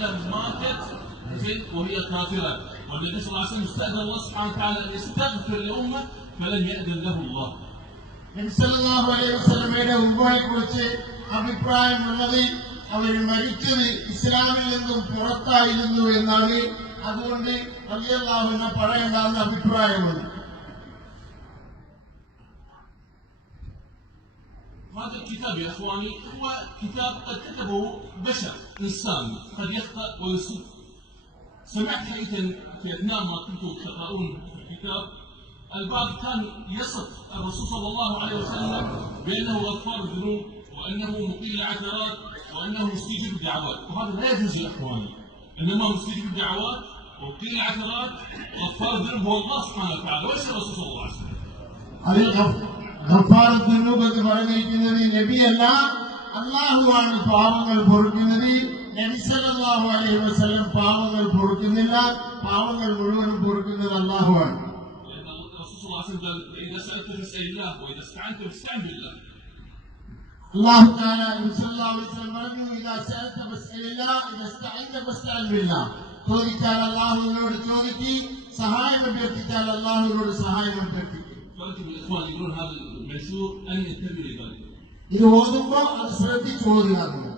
وسلم ماتت زين وهي كافره والنبي صلى الله عليه وسلم استاذن الله سبحانه وتعالى ان يستغفر لامه فلم ياذن له الله നബിസല്ലാഹു അലൈഹി വസല്ലമയുടെ ഉമ്മയെ കുറിച്ച് അഭിപ്രായമുള്ളത് അവർ മരിച്ചത് ഇസ്ലാമിൽ നിന്നും പുറത്തായിരുന്നു എന്നാണ് അതുകൊണ്ട് അലിയല്ലാഹുവിനെ പറയേണ്ടെന്ന് അഭിപ്രായമുണ്ട് هذا الكتاب يا إخواني هو كتاب قد كتبه بشر إنسان قد يخطأ ويصيب. سمعت حديثا في أثناء ما كنتم تقرؤون الكتاب الباب كان يصف الرسول صلى الله عليه وسلم بأنه غفار الذنوب وأنه مقيل العثرات وأنه مستجيب الدعوات. وهذا لا يجوز يا إخواني. إنما مستجيب الدعوات وقيل العثرات غفار الذنوب هو الله سبحانه وتعالى وليس الرسول صلى الله عليه وسلم. عليه الغفر എന്ന് പറഞ്ഞിരിക്കുന്നത് നബിയല്ല അള്ളാഹുവാണ് പാവങ്ങൾ പൊറുക്കുന്നത്. നബിസലാഹു അലൈഹി വസ്ലം പാവങ്ങൾ പൊറുക്കുന്നില്ല പാവങ്ങൾ മുഴുവനും പൊറുക്കുന്നത് അള്ളാഹുവാണ് അള്ളാഹു പറഞ്ഞു ചോദിച്ചാൽ അള്ളാഹുവിനോട് ചോദിക്കും സഹായം അഭ്യർത്ഥിച്ചാൽ അള്ളാഹുവിനോട് സഹായം അഭ്യർത്ഥിക്കും. يجب الإخوان يقولون هذا المسوء أن يتبع لذلك. يوظف أسرتي تقول هذا.